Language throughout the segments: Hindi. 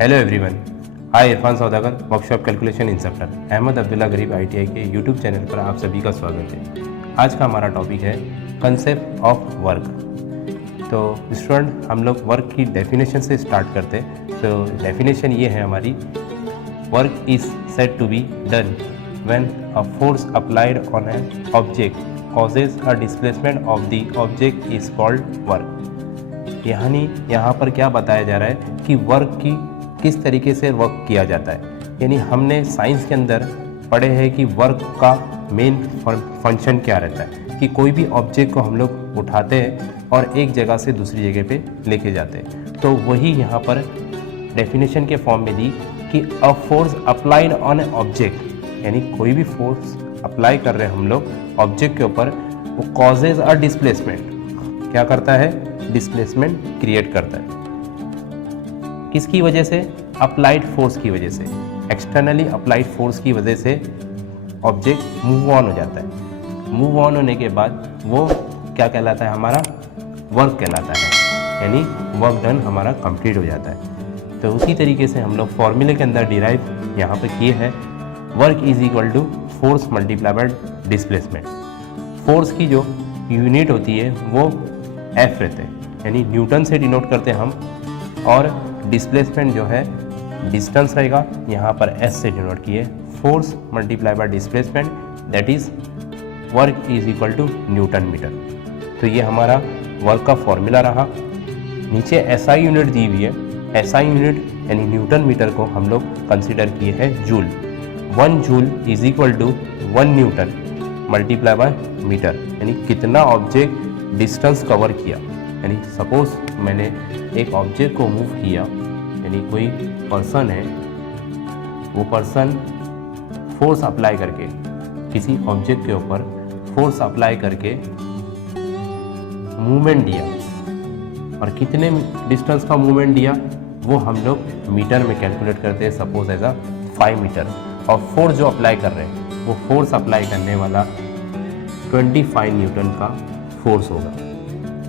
Hello everyone, hi Irfan Saudagar, workshop calculation instructor Ahmed Abdullah Garib ITI के यूट्यूब चैनल पर आप सभी का स्वागत है। आज का हमारा टॉपिक है कंसेप्ट ऑफ वर्क। तो स्टूडेंट, हम लोग वर्क की डेफिनेशन से स्टार्ट करते हैं। तो डेफिनेशन ये है हमारी, work is said to be done when a force applied on an object causes a displacement of the object is called work. यानी यहाँ पर क्या बताया जा रहा है कि वर्क की किस तरीके से वर्क किया जाता है। यानी हमने साइंस के अंदर पढ़े हैं कि वर्क का मेन फंक्शन क्या रहता है, कि कोई भी ऑब्जेक्ट को हम लोग उठाते हैं और एक जगह से दूसरी जगह पे लेके जाते हैं। तो वही यहाँ पर डेफिनेशन के फॉर्म में दी कि अ force applied on A object, यानी कोई भी फोर्स अप्लाई कर रहे हैं हम लोग ऑब्जेक्ट के ऊपर, वो कॉजेज अ डिस्प्लेसमेंट, क्या करता है, डिस्प्लेसमेंट क्रिएट करता है। किसकी वजह से? अप्लाइड फोर्स की वजह से, एक्सटर्नली अप्लाइड फोर्स की वजह से ऑब्जेक्ट मूव ऑन हो जाता है। मूव ऑन होने के बाद वो क्या कहलाता है, हमारा वर्क कहलाता है, यानी वर्क डन हमारा कंप्लीट हो जाता है। तो उसी तरीके से हम लोग फॉर्मूले के अंदर डिराइव यहाँ पे किए हैं, work is equal to force multiply by displacement. Force की जो यूनिट होती है वो एफ रहते हैं, यानी न्यूटन से डिनोट करते हैं हम, और डिस्प्लेसमेंट जो है डिस्टेंस रहेगा, यहाँ पर एस से डिनोट किए, force multiply by displacement, that is work is equal to newton metre. तो ये हमारा वर्क का फॉर्मूला रहा। नीचे एसआई यूनिट दी हुई है, एसआई यूनिट यानी न्यूटन मीटर को हम लोग कंसिडर किए हैं joule. 1 joule is equal to 1 newton multiply by metre, यानी कितना ऑब्जेक्ट डिस्टेंस कवर किया। यानी सपोज मैंने एक ऑब्जेक्ट को मूव किया, यानी कोई पर्सन है, वो पर्सन फोर्स अप्लाई करके किसी ऑब्जेक्ट के ऊपर फोर्स अप्लाई करके मूवमेंट दिया, और कितने डिस्टेंस का मूवमेंट दिया वो हम लोग मीटर में कैलकुलेट करते हैं, सपोज एज 5 मीटर। और फोर्स जो अप्लाई कर रहे हैं वो फोर्स अप्लाई करने वाला 25 न्यूटन का फोर्स होगा।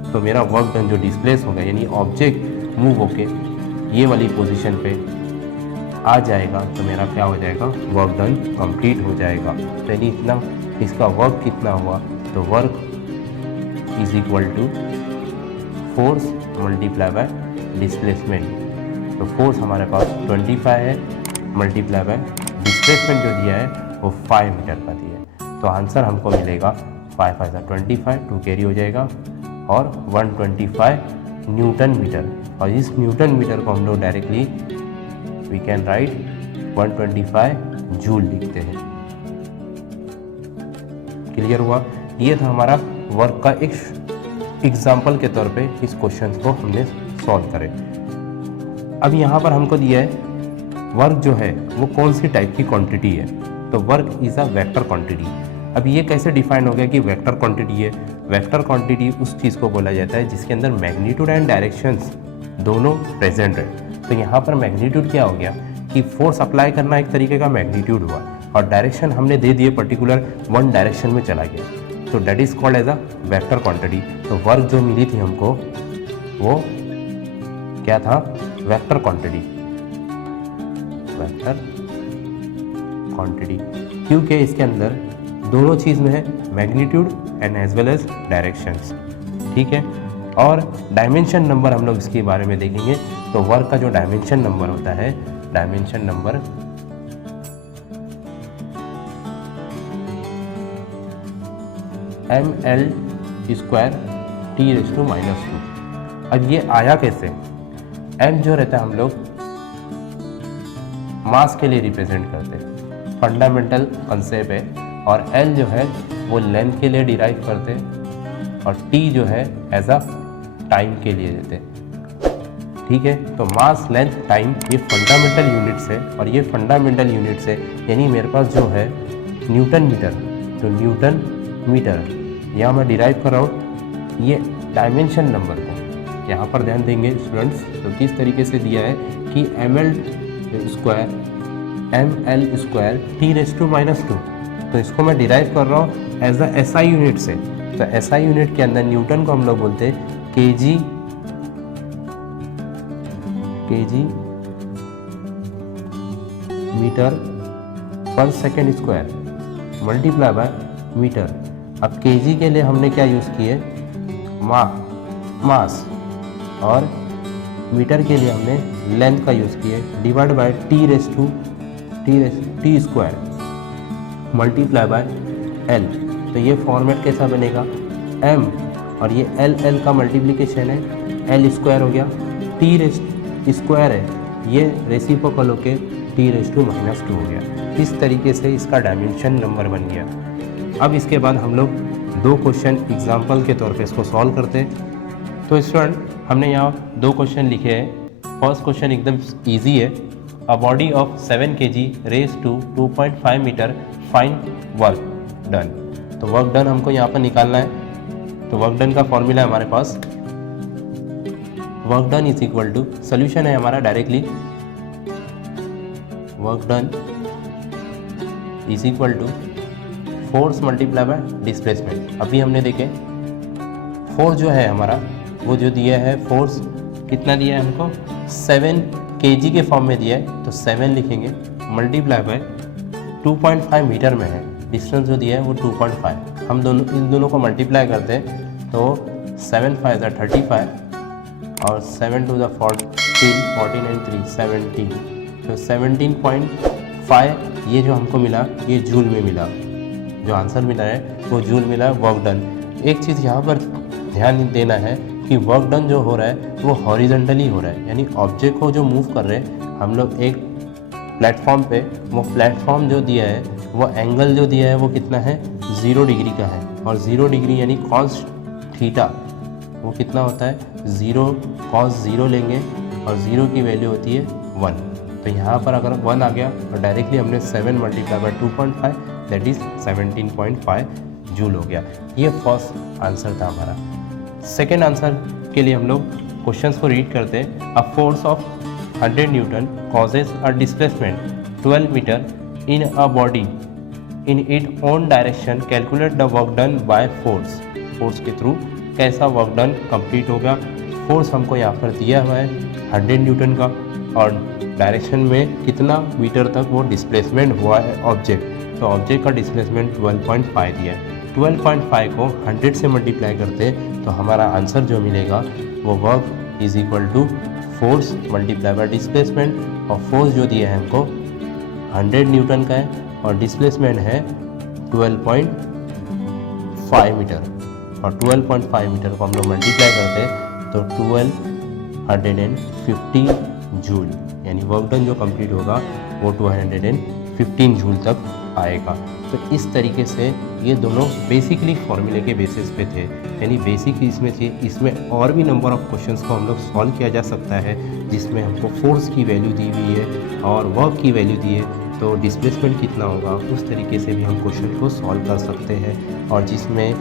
तो मेरा वर्क डन जो डिस्प्लेस होगा, यानी ऑब्जेक्ट मूव होके ये वाली पोजीशन पे आ जाएगा, तो मेरा क्या हो जाएगा, वर्क डन कंप्लीट हो जाएगा। तो यानी इतना इसका वर्क कितना हुआ, तो work is equal to force multiply by displacement. तो फोर्स हमारे पास 25 है, मल्टीप्लाई बाय डिस्प्लेसमेंट जो दिया है वो 5 मीटर का दिया है। तो आंसर हमको मिलेगा 5 5 25, 2 कैरी हो जाएगा, और 125 न्यूटन मीटर। और इस न्यूटन मीटर को हम लोग directly we can write 125 joule लिखते हैं। क्लियर हुआ? ये था हमारा वर्क का एक एग्जाम्पल के तौर पे इस क्वेश्चन को हमने सॉल्व करे। अब यहाँ पर हमको दिया है वर्क जो है वो कौन सी टाइप की क्वांटिटी है। तो work is a vector quantity. अब ये कैसे डिफाइन हो गया कि वेक्टर क्वांटिटी है? वेक्टर क्वांटिटी उस चीज़ को बोला जाता है जिसके अंदर मैग्नीट्यूड एंड डायरेक्शंस दोनों प्रेजेंट है। तो यहाँ पर मैग्नीट्यूड क्या हो गया कि फोर्स अप्लाई करना एक तरीके का मैग्नीट्यूड हुआ, और डायरेक्शन हमने दे दिए पर्टिकुलर वन डायरेक्शन में चला गया, तो that is called as a vector quantity. तो वर्क जो मिली थी हमको वो क्या था, वेक्टर क्वांटिटी। वेक्टर क्वांटिटी क्योंकि इसके अंदर दोनों चीज़ में है, magnitude and as well as directions. ठीक है, और डायमेंशन नंबर हम लोग इसके बारे में देखेंगे। तो वर्क का जो डायमेंशन नंबर होता है, dimension number ml square T⁻²। अब ये आया कैसे? m जो रहता है हम लोग मास के लिए रिप्रेजेंट करते हैं, फंडामेंटल कंसेप्ट है, और l जो है वो लेंथ के लिए डिराइव करते हैं, और t जो है एज अ टाइम के लिए देते हैं। ठीक है, तो मास, लेंथ, टाइम ये फंडामेंटल यूनिट्स है, और ये फंडामेंटल यूनिट्स है, यानी मेरे पास जो है न्यूटन मीटर, तो न्यूटन मीटर यहाँ मैं डिराइव कर रहा हूँ ये डायमेंशन नंबर को। यहाँ पर ध्यान देंगे स्टूडेंट्स, तो किस तरीके से दिया है कि ml स्क्वायर T⁻²। तो इसको मैं डिराइव कर रहा हूँ एज अ SI यूनिट से। तो SI यूनिट के अंदर न्यूटन को हम लोग बोलते हैं kg metre per second square multiply by metre. अब केजी के लिए हमने क्या यूज़ किए, मास, और मीटर के लिए हमने लेंथ का यूज़ किए, divide by T square multiply by L. तो ये फॉर्मेट कैसा बनेगा, m और ये एल का मल्टीप्लिकेशन है, एल स्क्वायर हो गया, टी स्क्वायर है, ये रेसिप्रोकल होके t⁻² हो गया। इस तरीके से इसका डायमेंशन नंबर बन गया। अब इसके बाद हम लोग 2 क्वेश्चन एग्जाम्पल के तौर पे इसको सॉल्व करते हैं। तो स्टूडेंट, हमने यहाँ 2 क्वेश्चन लिखे हैं। फर्स्ट क्वेश्चन एकदम ईजी है। A body of 7 kg raise to 2.5 metre, find work done. तो वर्क डन हमको यहाँ पर निकालना है। तो वर्क डन का फॉर्मूला है हमारे पास, work done is equal to, solution है हमारा directly, work done is equal to force multiply by displacement. अभी हमने देखे फोर्स जो है हमारा, वो जो दिया है, फोर्स कितना दिया है हमको, 7 kg के फॉर्म में दिया है, तो 7 लिखेंगे, मल्टीप्लाई बाय 2.5 मीटर में है, डिस्टेंस जो दिया है वो 2.5। हम इन दोनों को मल्टीप्लाई करते हैं तो 7 5 = 35 और 7 2 = 14 and 3 17। तो 17.5 ये जो हमको मिला, ये जूल में मिला, जो आंसर मिला है वो जूल मिला, वर्क डन। एक चीज़ यहाँ पर ध्यान देना है कि वर्क डन जो हो रहा है वो हॉरिजॉन्टली हो रहा है, यानी ऑब्जेक्ट को जो मूव कर रहे हैं हम लोग एक प्लेटफॉर्म पे, वो प्लेटफॉर्म जो दिया है, वो एंगल जो दिया है वो कितना है, 0 डिग्री का है। और 0 डिग्री यानी cos थीटा वो कितना होता है, 0 cos 0 लेंगे और 0 की वैल्यू होती है 1। तो यहाँ पर अगर 1 आ गया और डायरेक्टली हमने 7 multiply by 2.5 that is 17.5 joule हो गया। ये फर्स्ट आंसर था हमारा। सेकेंड आंसर के लिए हम लोग क्वेश्चंस को रीड करते हैं। A force of 100 newton causes a displacement 12 metre in a body in it own direction, calculate the work done by force. Force के थ्रू कैसा वर्क डन कंप्लीट होगा। फोर्स हमको यहाँ पर दिया हुआ है 100 न्यूटन का, और डायरेक्शन में कितना मीटर तक वो डिस्प्लेसमेंट हुआ है ऑब्जेक्ट। तो ऑब्जेक्ट का डिस्प्लेसमेंट 12.5 दिया है। 12.5 को 100 से मल्टीप्लाई करते हैं तो हमारा आंसर जो मिलेगा वो work is equal to force multiply by displacement. और फोर्स जो दिया है हमको 100 न्यूटन का है और डिस्प्लेसमेंट है 12.5 मीटर, और 12.5 मीटर को हम लोग मल्टीप्लाई करते हैं तो 1250 जूल, यानी वर्क डन जो कंप्लीट होगा वो 215 जूल तक आएगा। तो इस तरीके से ये दोनों बेसिकली फॉर्मूले के बेसिस पे थे, यानी बेसिक इसमें थे। इसमें और भी नंबर ऑफ क्वेश्चंस को हम लोग सॉल्व किया जा सकता है, जिसमें हमको फोर्स की वैल्यू दी हुई है और वर्क की वैल्यू दी है, तो डिस्प्लेसमेंट कितना होगा उस तरीके से भी हम क्वेश्चन को सॉल्व कर सकते हैं। और जिसमें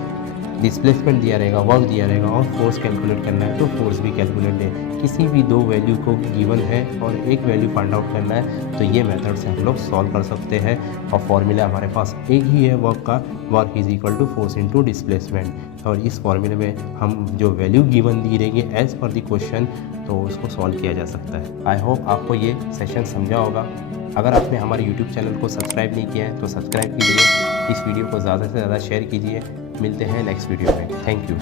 डिस्प्लेसमेंट दिया रहेगा, वर्क दिया रहेगा और फोर्स कैलकुलेट करना है तो फोर्स भी कैलकुलेट है। किसी भी 2 वैल्यू को गिवन है और एक वैल्यू फाइंड आउट करना है तो ये मेथड से हम लोग सॉल्व कर सकते हैं। और फॉर्मूला हमारे पास एक ही है वर्क का, work is equal to force into displacement. और इस फॉर्मूले में हम जो वैल्यू गिवन दी रहेंगे एज पर द क्वेश्चन, तो उसको सॉल्व किया जा सकता है। आई होप आपको ये सेशन समझा होगा। अगर आपने हमारे YouTube चैनल को सब्सक्राइब नहीं किया है तो सब्सक्राइब कीजिए, इस वीडियो को ज़्यादा से ज़्यादा शेयर कीजिए। मिलते हैं नेक्स्ट वीडियो में। Thank you.